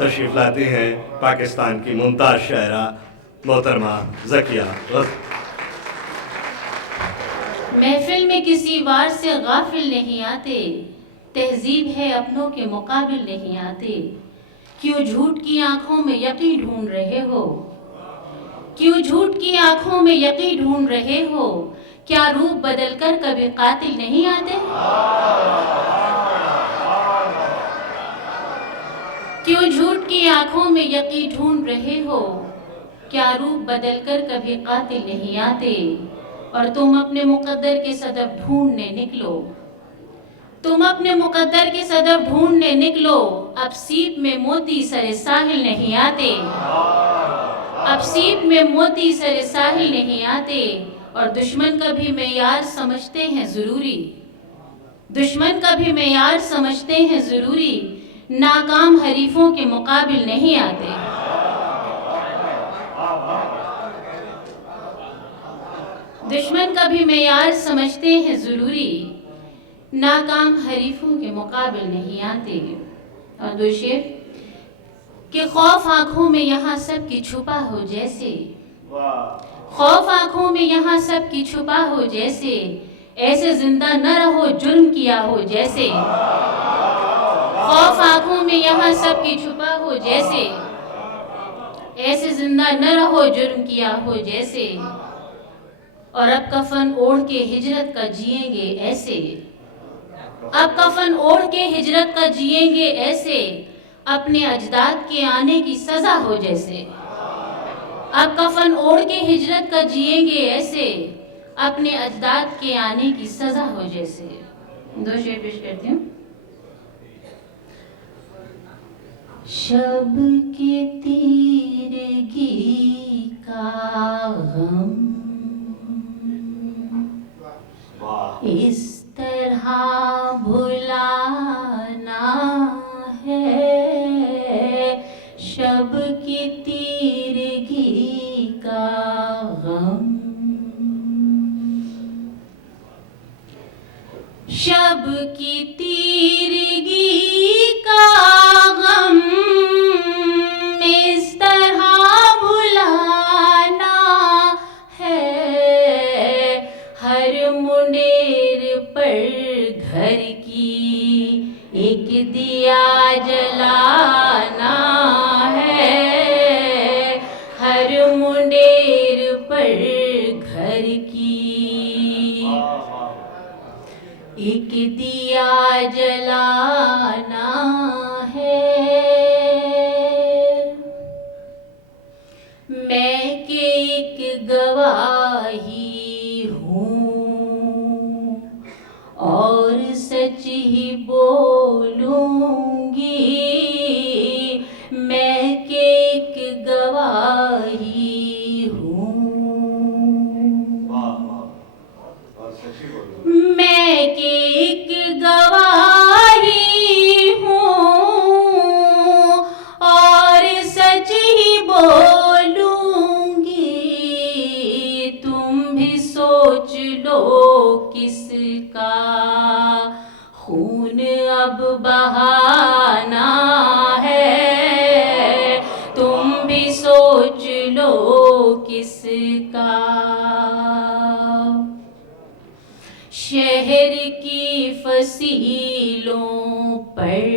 तशरीफ़ लाती हैं पाकिस्तान की मुमताज़ शायरा मोहतरमा ज़किया। महफिल में किसी वार से गाफिल नहीं आते, तहजीब है अपनों के मुकाबिल नहीं आते। क्यों झूठ की आंखों में यकीन ढूंढ रहे हो, क्यों झूठ की आंखों में यकीन ढूंढ रहे हो, क्या रूप बदल कर कभी कातिल नहीं आते। क्यों झूठ की आंखों में यकीन ढूंढ रहे हो, क्या रूप बदल कर कभी कातिल नहीं आते। और तुम अपने मुकद्दर के सदफ ढूंढने निकलो, तुम अपने मुकद्दर के सदफ ढूंढने निकलो। अब सीप में मोती सरे साहिल नहीं आते, अब सीप में मोती सरे साहिल नहीं आते। और दुश्मन का भी मेयार समझते हैं ज़रूरी, दुश्मन का भी मेयार समझते हैं ज़रूरी, नाकाम हरीफों के मुकाबिल नहीं आते। दुश्मन का भी मेयार समझते हैं ज़रूरी, नाकाम हरीफों के मुकाबिल नहीं आते। और दो शेर कि खौफ आंखों में यहाँ सब की छुपा हो जैसे, खौफ आंखों में यहाँ सब की छुपा हो जैसे, ऐसे जिंदा न रहो जुर्म किया हो जैसे। खौफ आंखों में यहाँ सब की छुपा हो जैसे, ऐसे जिंदा न रहो जुर्म किया हो जैसे। और अब कफन ओढ़ के हिजरत का जिएंगे ऐसे, अब कफन ओढ़ के हिजरत का जिएंगे ऐसे, अपने अजदाद के आने की सजा हो जैसे। अब कफन ओढ़ के हिजरत का जिएंगे ऐसे, अपने अजदाद के आने की सजा हो जैसे। दो शेर पेश करती हूँ। शब के तीरगी का गम इस तरह भुलाना है, शब की तीरगी का गम, शब की तीरगी का गम इस तरह भुलाना है। हर मुंडेर पर घर की एक दिया जलाना है, हर मुंडेर पर घर की एक दिया जलाना है। मैं के एक गवाही हूँ और सच ही बोलूँगी, मैं के एक गवाही हूँ, मैं के एक गवाही हूँ और सच ही बोलूँगी। तुम भी सोच लो किसका खून अब बहाना है, तुम भी सोच लो किसका। शहर की फसीलों पर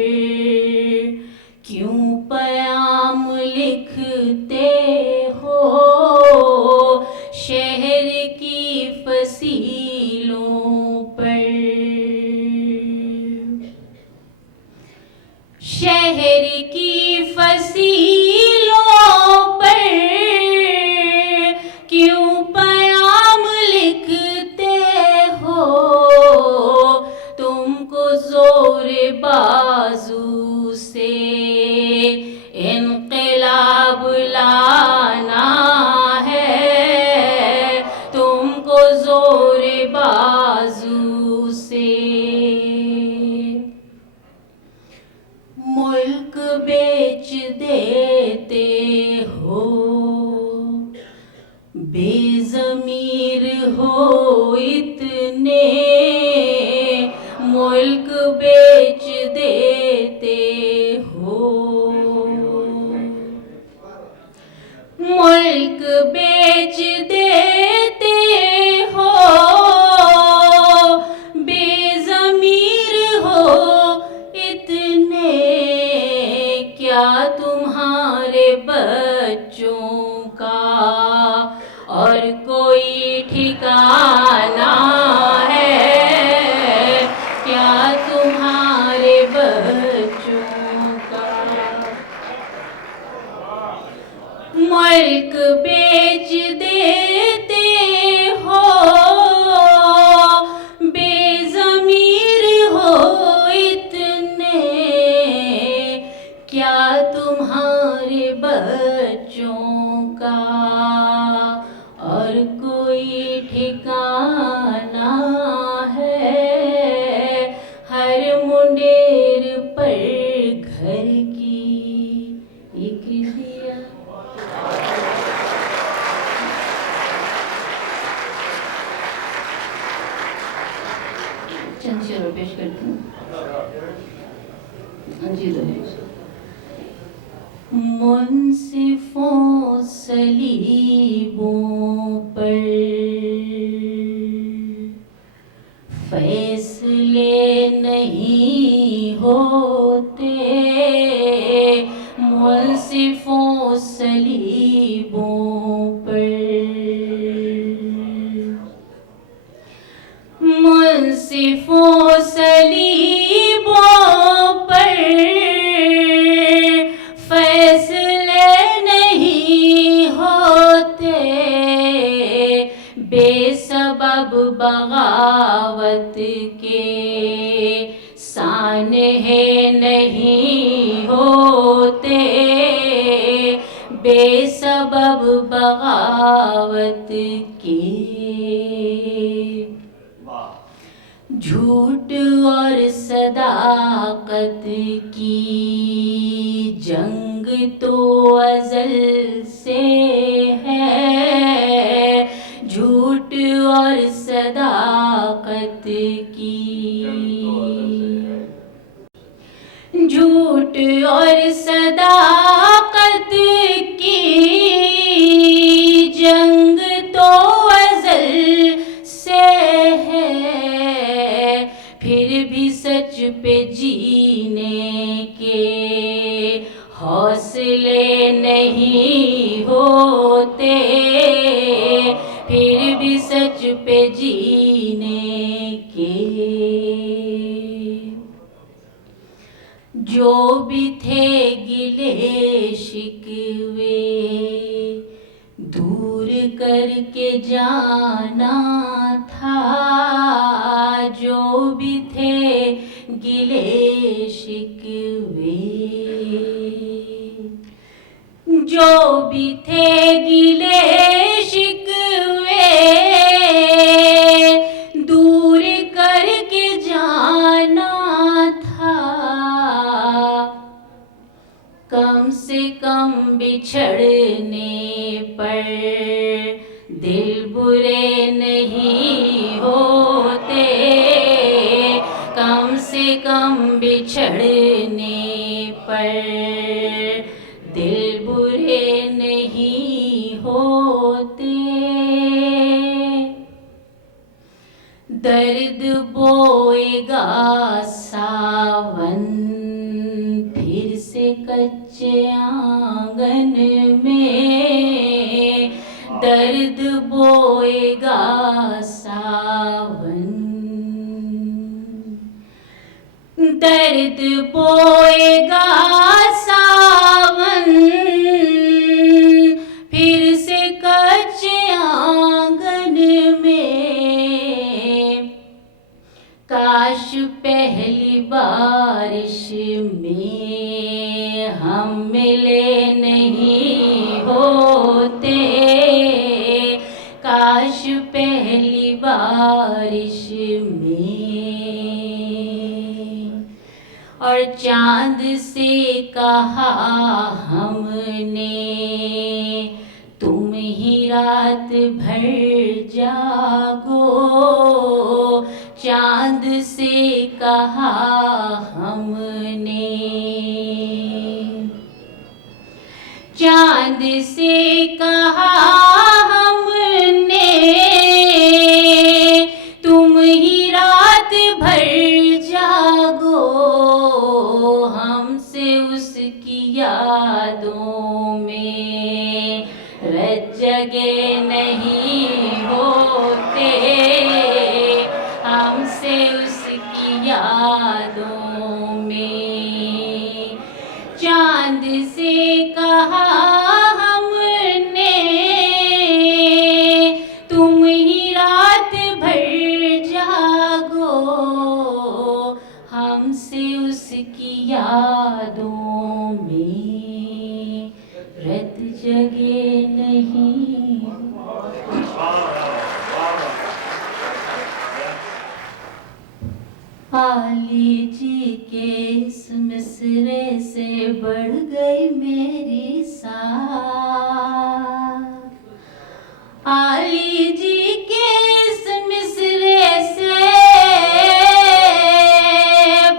क्यों पयाम लिखते हो, शहर की फसीलों पर, शहर की फसीलों पर क्यों पयाम लिखते हो। तुमको जोर बाजू से इनक़िलाब लाना है, तुमको जोर बाजू से। मुल्क बेच देते हो, बेज़मीर हो इतने, मुल्क बेच देते हो, कोई ठिकाना है क्या तुम्हारे बच्चों का? मुल्क बेच देते हो, बेज़मीर हो इतने, क्या तुम्हारे बच्चों का और कोई ठिकाना है? हर मुंडेर पर घर की एक दिया। चंद शेर और पेश करती हूँ। जी रहे मुंसिफों सलीबों पर फैसले नहीं होते, मुंसिफों सलीबों पर, मुंसिफों सलीबों पर फैसले नहीं होते, बेसबब बगावत के सानहे नहीं होते, बेसबब बगावत के। झूठ और सदाकत की जंग तो अज़ल से है, झूठ और सदाकत की, झूठ और सदाकत की जंग तो अज़ल से है, फिर भी सच पे जीने के हौसले नहीं होते, फिर भी सच पे जीने के। जो भी थे गिले शिकवे दूर करके जाना था, जो भी थे गिले शिकवे, जो भी थे गिले शिकवे दूर करके जाना था, कम से कम बिछड़ने पर दिल बुरे नहीं होते, कम से कम बिछड़ने पर दिल बुरे नहीं होते। दर्द बोएगा सावन फिर से कच्चे आंगन में, दर्द बोएगा सावन, दर्द बोएगा सावन फिर से कच्चे आंगन में, काश पहली बारिश में हम मिले नहीं होते, काश पहली बारिश में, और चांद से कहा हमने तुम ही रात भर जागो, चांद से कहा हमने, चांद से कहा हमने तुम ही रात भर जागो, हमसे उसकी यादों में रत जगे नहीं ही रात भर जागो, हमसे उसकी यादों में रत जगे नहीं। आली जी के इस मिसरे से बढ़ गई मेरी साख। आली जी के इस मिसरे से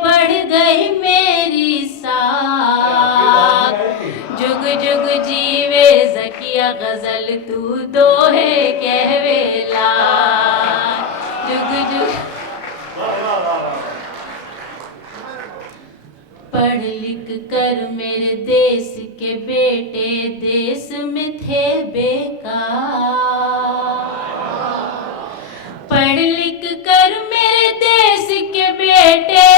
बढ़ गई मेरी साख। जुग जुग जीवे ज़किया गजल तू दोहे कहवेला। जुग जुग पढ़ लिख कर मेरे देश के बेटे देश में थे बेकार। पढ़ लिख कर मेरे देश के बेटे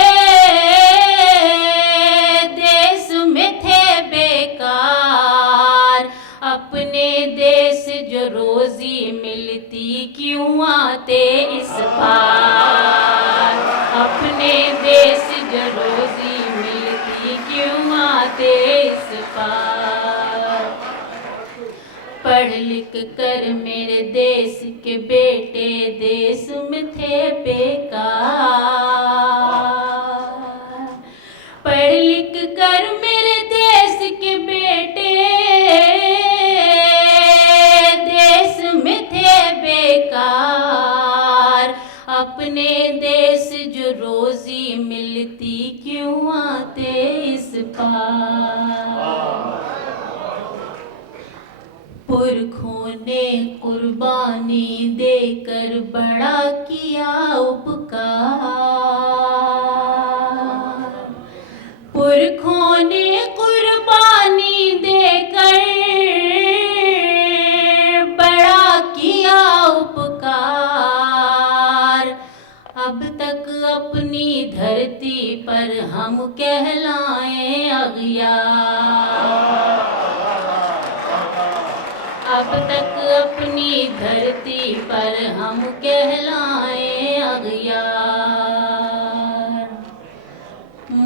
देश में थे बेकार। अपने देश जो रोजी मिलती क्यों आते इस पार। अपने देश जो रोजी क्यों आते इस पार। पढ़ लिख कर मेरे देश के बेटे देश में थे बेकार। पढ़ लिख कर मेरे देश के बेटे देश में थे बेकार। अपने देश जो रोजी मिलती क्यों आते इस पार। पुरखों ने कुर्बानी देकर बड़ा किया उपकार। पुरखों ने कुर्बानी देकर बड़ा किया उपकार। अब तक अपनी धरती पर हम कहलाएं अगियार। अब तक अपनी धरती पर हम कहलाएं अगियार।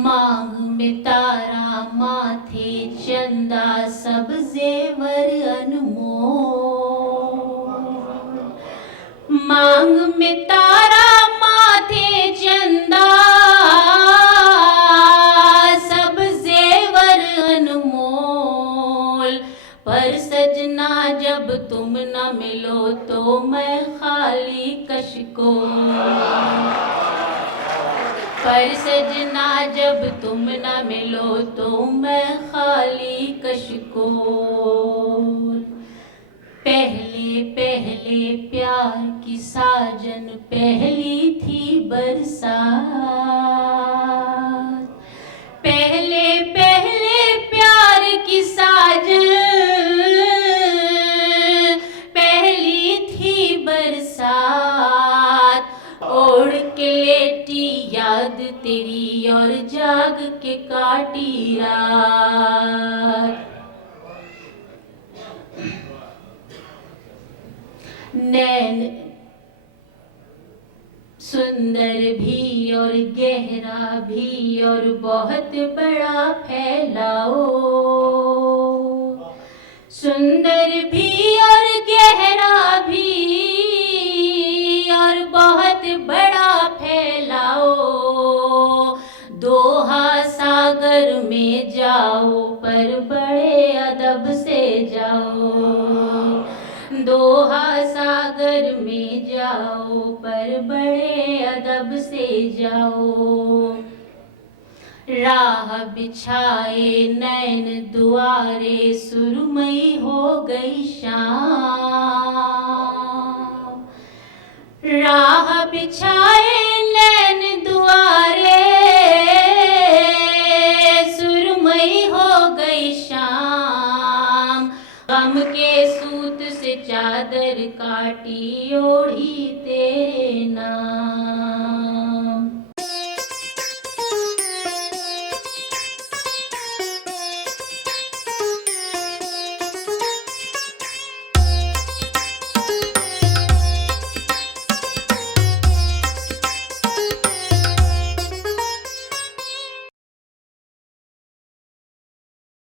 मांग में तारा माथे चंदा सब जेवर अनमोल। मांग में तारा माथे चंदा सब जेवर अनमोल। पर सजना जब तुम न मिलो तो मैं खाली कशको। पर सजना जब तुम न मिलो तो मैं खाली कशको। पहले पहले प्यार की साजन पहली थी बरसात। पहले पहले प्यार की साजन पहली थी बरसात। ओढ़ के लेटी याद तेरी और जाग के काटी रात। नैन सुंदर भी और गहरा भी और बहुत बड़ा फैलाओ। सुंदर भी और गहरा भी और बहुत बड़ा फैलाओ। दोहा सागर में जाओ पर बड़े अदब से जाओ। दोहा सागर में जाओ पर बड़े अदब से जाओ। राह बिछाए नैन दुआरे सुरमई हो गई शाम। राह बिछाए नैन दुआरे सुरमई हो गई शाम। गम के सूत से चादर काटी ओढ़ी तेरे नाम।